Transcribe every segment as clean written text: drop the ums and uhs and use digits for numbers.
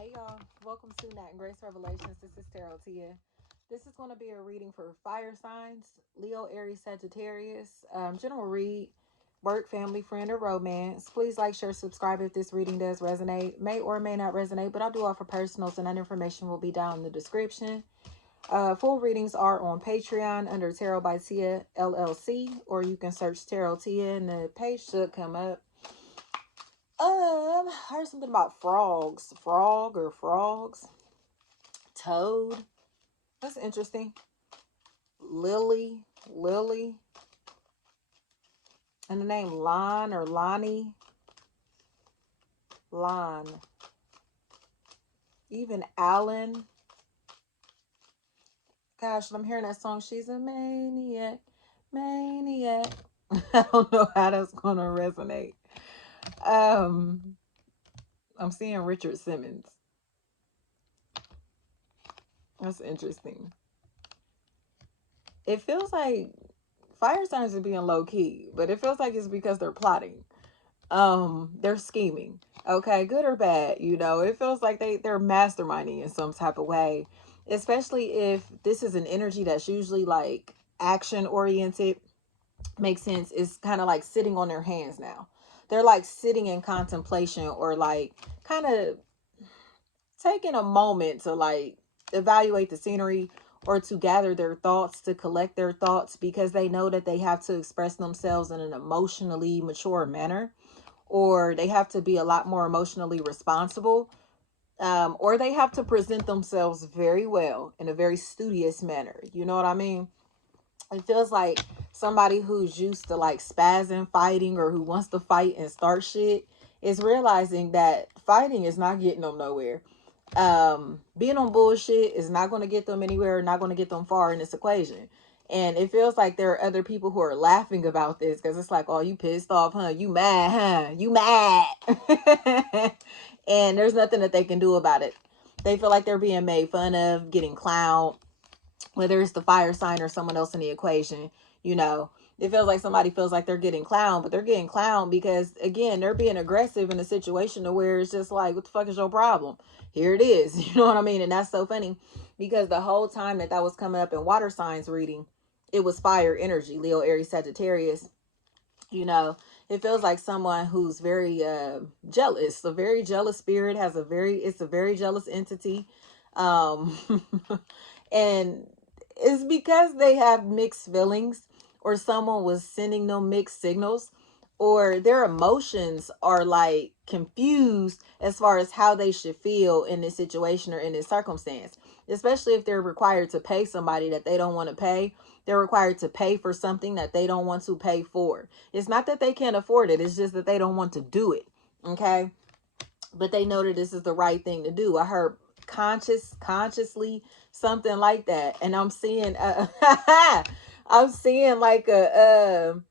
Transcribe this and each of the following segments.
Hey y'all, welcome to Nat and Grace Revelations. This is Tarot Tia. This is going to be a reading for fire signs: Leo, Aries, Sagittarius. General read, work, family, friend, or romance. Please like, share, subscribe if this reading does resonate. May or may not resonate, but I do offer personals, and that information will be down in the description. Full readings are on Patreon under Tarot by Tia LLC, or you can search Tarot Tia and the page should come up. I heard something about frogs. Frog or frogs. Toad. That's interesting. Lily. Lily. And the name Lon or Lonnie. Lon. Even Alan. Gosh, I'm hearing that song. She's a maniac. Maniac. I don't know how that's gonna resonate. I'm seeing Richard Simmons. That's interesting. It feels like fire signs are being low key, but it feels like it's because they're plotting. They're scheming. Okay, good or bad, it feels like they're masterminding in some type of way, especially if this is an energy that's usually like action oriented. Makes sense. It's kind of like sitting on their hands now. They're like sitting in contemplation, or like kind of taking a moment to like evaluate the scenery, or to gather their thoughts, to collect their thoughts, because they know that they have to express themselves in an emotionally mature manner, or they have to be a lot more emotionally responsible, or they have to present themselves very well in a very studious manner. You know what I mean? It feels like somebody who's used to like spazzing fighting, or who wants to fight and start shit, is realizing that fighting is not getting them nowhere. Being on bullshit is not going to get them anywhere, not going to get them far in this equation. And it feels like there are other people who are laughing about this, because it's like, oh, you pissed off, huh? You mad, huh? You mad. And there's nothing that they can do about it. They feel like they're being made fun of, getting clowned, whether it's the fire sign or someone else in the equation. It feels like somebody feels like they're getting clowned, but they're getting clowned because, again, they're being aggressive in a situation to where it's just like, what the fuck is your problem? Here it is. You know what I mean? And that's so funny, because the whole time that was coming up in water signs reading, it was fire energy: Leo, Aries, Sagittarius. It feels like someone who's very jealous, a very jealous spirit, it's a very jealous entity. um and it's because they have mixed feelings, or someone was sending them mixed signals, or their emotions are like confused as far as how they should feel in this situation or in this circumstance, especially if they're required to pay somebody that they don't want to pay. They're required to pay for something that they don't want to pay for. It's not that they can't afford it, it's just that they don't want to do it. Okay, but they know that this is the right thing to do. I heard consciously, something like that. And I'm seeing I'm seeing like a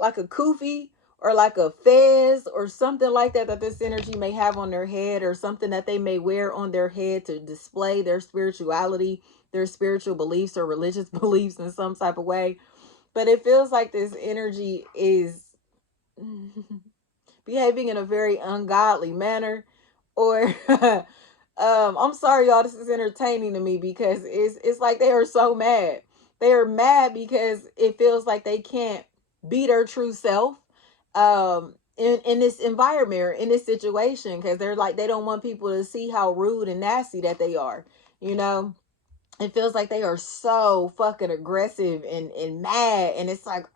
kufi, or like a fez, or something like that, that this energy may have on their head, or something that they may wear on their head to display their spirituality, their spiritual beliefs or religious beliefs in some type of way. But it feels like this energy is behaving in a very ungodly manner, or I'm sorry, y'all, this is entertaining to me, because it's like they are so mad. They are mad because it feels like they can't be their true self in this environment, or in this situation, because they're like, they don't want people to see how rude and nasty that they are. you know it feels like they are so fucking aggressive and mad, and it's like,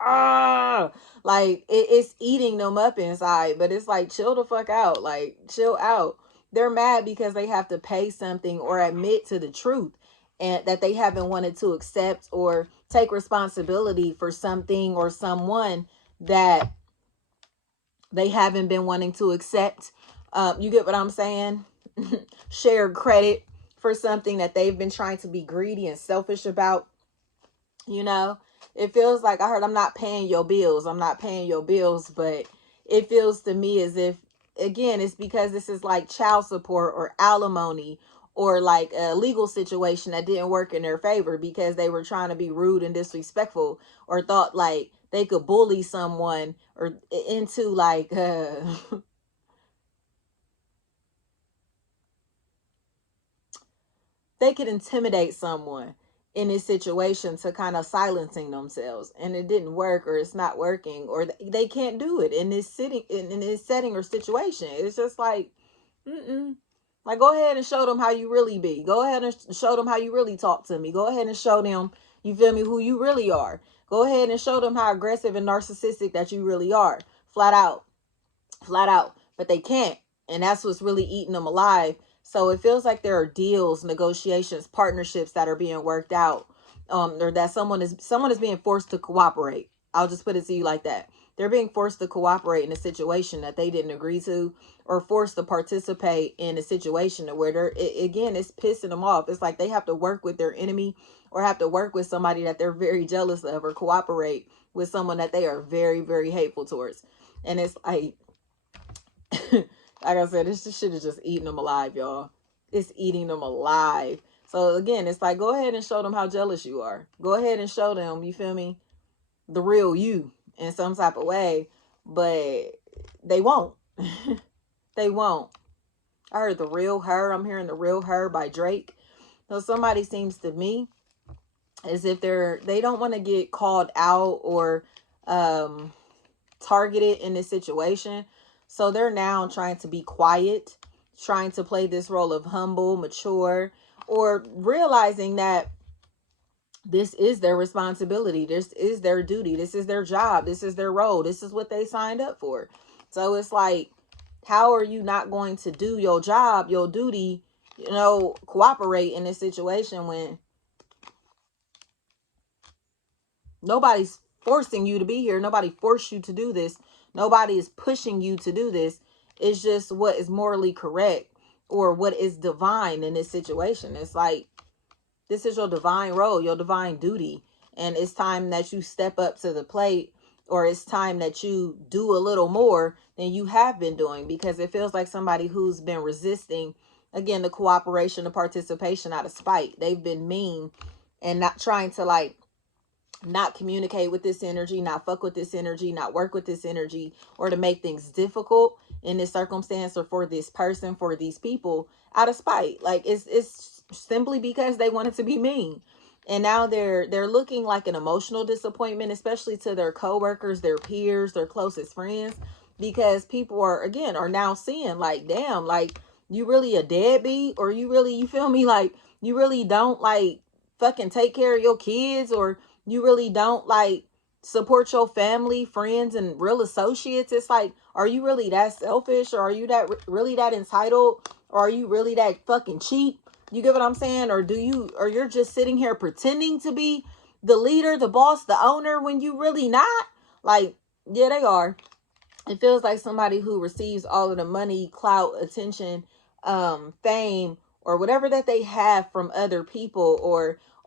like it's eating them up inside. But it's like, chill the fuck out, like chill out. They're mad because they have to pay something, or admit to the truth, and that they haven't wanted to accept or take responsibility for something or someone that they haven't been wanting to accept. You get what I'm saying? Share credit for something that they've been trying to be greedy and selfish about. you know it feels like, I heard, I'm not paying your bills, I'm not paying your bills. But it feels to me as if, again, it's because this is like child support or alimony, or like a legal situation that didn't work in their favor, because they were trying to be rude and disrespectful, or thought like they could bully someone, or into like they could intimidate someone in this situation to kind of silencing themselves, and it didn't work, or it's not working, or they can't do it in this in this setting or situation. It's just like, like, go ahead and show them how you really be. Go ahead and show them how you really talk to me. Go ahead and show them, you feel me, who you really are. Go ahead and show them how aggressive and narcissistic that you really are. Flat out. Flat out. But they can't. And that's what's really eating them alive. So it feels like there are deals, negotiations, partnerships that are being worked out, or that someone is being forced to cooperate. I'll just put it to you like that. They're being forced to cooperate in a situation that they didn't agree to, or forced to participate in a situation where again, it's pissing them off. It's like they have to work with their enemy, or have to work with somebody that they're very jealous of, or cooperate with someone that they are very, very hateful towards. And it's like, like I said, this shit is just eating them alive, y'all. It's eating them alive. So again, it's like, go ahead and show them how jealous you are. Go ahead and show them, you feel me, the real you in some type of way. But they won't. They won't. I heard The Real Her. I'm hearing The Real Her by Drake. So somebody seems to me as if they don't want to get called out or targeted in this situation. So they're now trying to be quiet, trying to play this role of humble, mature, or realizing that this is their responsibility. This is their duty. This is their job. This is their role. This is what they signed up for. So it's like, how are you not going to do your job, your duty, cooperate in this situation when nobody's forcing you to be here? Nobody forced you to do this. Nobody is pushing you to do this. It's just what is morally correct, or what is divine in this situation. It's like, this is your divine role, your divine duty. And it's time that you step up to the plate, or it's time that you do a little more than you have been doing, because it feels like somebody who's been resisting, again, the cooperation, the participation out of spite. They've been mean and not trying to not communicate with this energy, not fuck with this energy, not work with this energy, or to make things difficult in this circumstance, or for this person, for these people, out of spite. Like, it's simply because they wanted to be mean. And now they're looking like an emotional disappointment, especially to their coworkers, their peers, their closest friends, because people are now seeing like, damn, like, you really a deadbeat, or you feel me, like, you really don't fucking take care of your kids, or you really don't support your family, friends, and real associates. It's like, are you really that selfish, or are you really that entitled, or are you really that fucking cheap? You get what I'm saying? Or you're just sitting here pretending to be the leader, the boss, the owner, when you really not? Like, yeah, they are. It feels like somebody who receives all of the money, clout, attention, fame, or whatever that they have from other people,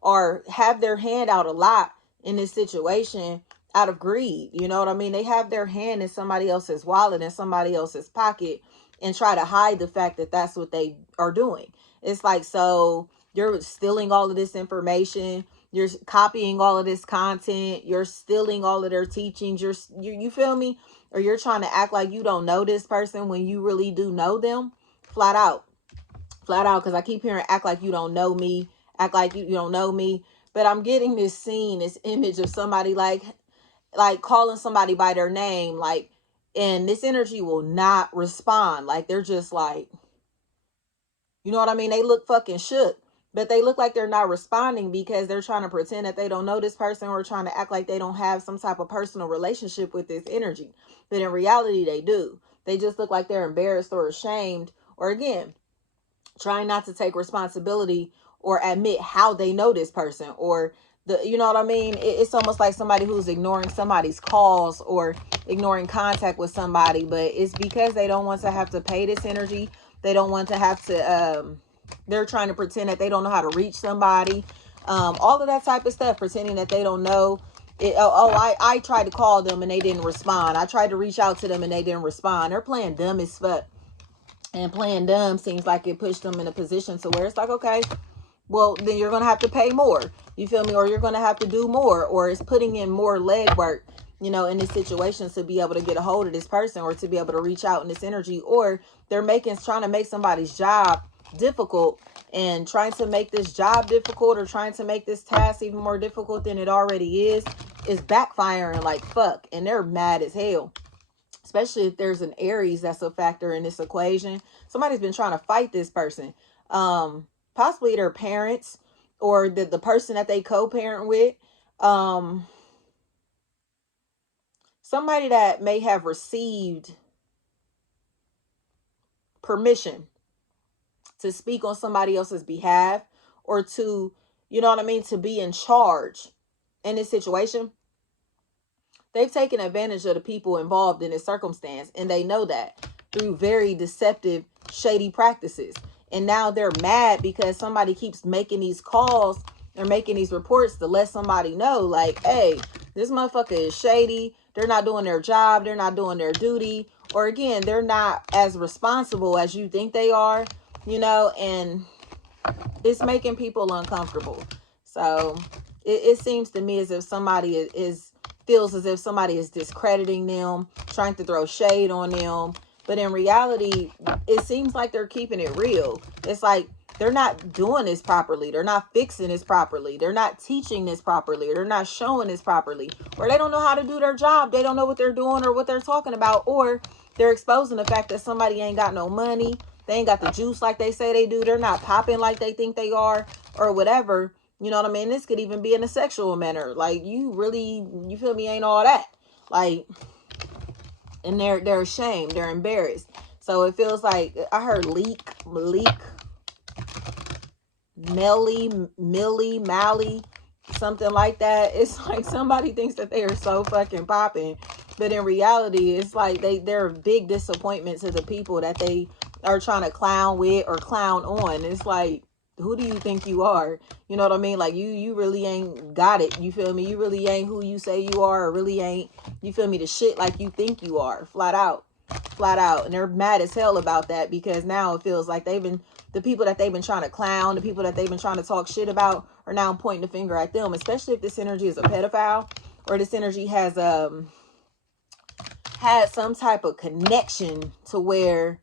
or have their hand out a lot in this situation out of greed. You know what I mean? They have their hand in somebody else's wallet, in somebody else's pocket, and try to hide the fact that that's what they are doing. It's like, so you're stealing all of this information, you're copying all of this content, you're stealing all of their teachings, you feel me? Or you're trying to act like you don't know this person when you really do know them. Flat out, because I keep hearing act like you don't know me, act like you don't know me. But I'm getting this scene, this image of somebody like calling somebody by their name, and this energy will not respond. Like, they're just like, you know what I mean? They look fucking shook, but they look like they're not responding because they're trying to pretend that they don't know this person, or trying to act like they don't have some type of personal relationship with this energy. But in reality, they do. They just look like they're embarrassed or ashamed, or again, trying not to take responsibility or admit how they know this person, or you know what I mean? It's almost like somebody who's ignoring somebody's calls, or ignoring contact with somebody, but it's because they don't want to have to pay this energy. They don't want to have to, they're trying to pretend that they don't know how to reach somebody. All of that type of stuff, pretending that they don't know. I tried to call them and they didn't respond. I tried to reach out to them and they didn't respond. They're playing dumb as fuck. And playing dumb seems like it pushed them in a position to where it's like, okay, well, then you're going to have to pay more. You feel me? Or you're going to have to do more, or it's putting in more legwork, in this situation to be able to get a hold of this person, or to be able to reach out in this energy, or they're trying to make somebody's job difficult and trying to make this job difficult or trying to make this task even more difficult than it already is backfiring like fuck. And they're mad as hell. Especially if there's an Aries that's a factor in this equation. Somebody's been trying to fight this person. Possibly their parents or the person that they co-parent with. Somebody that may have received permission to speak on somebody else's behalf or to, you know what I mean, to be in charge in this situation. They've taken advantage of the people involved in this circumstance, and they know that through very deceptive, shady practices. And now they're mad because somebody keeps making these calls or making these reports to let somebody know, like, hey, this motherfucker is shady. They're not doing their job. They're not doing their duty. Or again, they're not as responsible as you think they are, you know, and it's making people uncomfortable. So it seems to me as if somebody feels as if somebody is discrediting them, trying to throw shade on them. But in reality, it seems like they're keeping it real. It's like they're not doing this properly. They're not fixing this properly. They're not teaching this properly. They're not showing this properly. Or they don't know how to do their job. They don't know what they're doing or what they're talking about. Or they're exposing the fact that somebody ain't got no money. They ain't got the juice like they say they do. They're not popping like they think they are or whatever. You know what I mean? This could even be in a sexual manner. Like, you feel me, ain't all that. Like, and they're ashamed. They're embarrassed. So it feels like, I heard Malik, Millie, Mally, something like that. It's like somebody thinks that they are so fucking popping. But in reality, it's like they're a big disappointment to the people that they are trying to clown with or clown on. It's like, who do you think you are? You know what I mean? Like, you really ain't got it. You feel me? You really ain't who you say you are, or really ain't, you feel me, the shit like you think you are. Flat out. And they're mad as hell about that, because now it feels like the people that they've been trying to clown, the people that they've been trying to talk shit about are now pointing the finger at them, especially if this energy is a pedophile or this energy has had some type of connection to where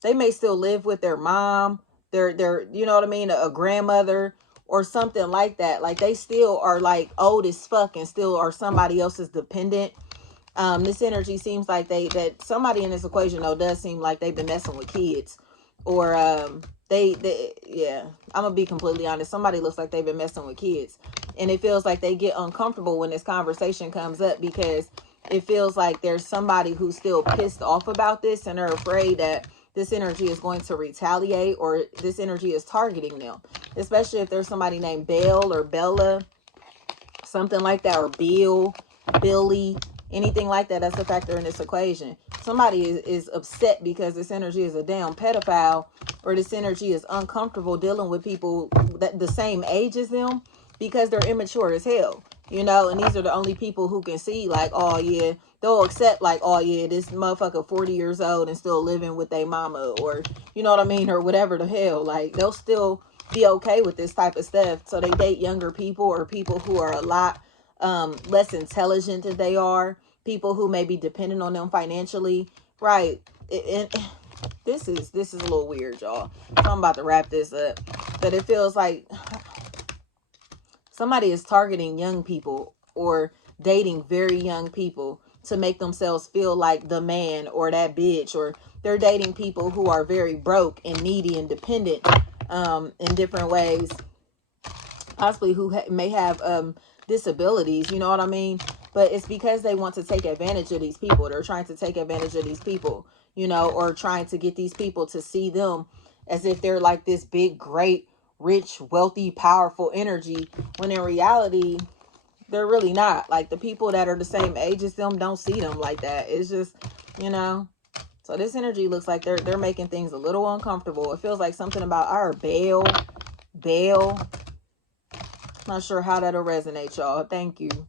they may still live with their mom, their you know what I mean, a grandmother or something like that. Like, they still are like old as fuck and still are somebody else's dependent. This energy seems like that somebody in this equation though does seem like they've been messing with kids, or they yeah, I'm gonna be completely honest. Somebody looks like they've been messing with kids, and it feels like they get uncomfortable when this conversation comes up, because it feels like there's somebody who's still pissed off about this, and they're afraid that this energy is going to retaliate, or this energy is targeting them, especially if there's somebody named Belle or Bella, something like that, or Bill, Billy, anything like that. That's a factor in this equation. Somebody is upset because this energy is a damn pedophile, or this energy is uncomfortable dealing with people that the same age as them, because they're immature as hell, you know. And these are the only people who can see, like, oh yeah, they'll accept, like, oh yeah, this motherfucker 40 years old and still living with their mama, or you know what I mean, or whatever the hell. Like, they'll still be okay with this type of stuff. So they date younger people, or people who are a lot less intelligent than they are, people who may be dependent on them financially, right? And this is a little weird, y'all. So I'm about to wrap this up, but it feels like somebody is targeting young people or dating very young people to make themselves feel like the man or that bitch, or they're dating people who are very broke and needy and dependent in different ways, possibly who may have disabilities, you know what I mean? But it's because they want to take advantage of these people. They're trying to take advantage of these people, you know, or trying to get these people to see them as if they're like this big, great, rich, wealthy, powerful energy, when in reality, they're really not. Like, the people that are the same age as them don't see them like that. It's just, you know. So this energy looks like they're making things a little uncomfortable. It feels like something about our bail. Not sure how that'll resonate, y'all. Thank you.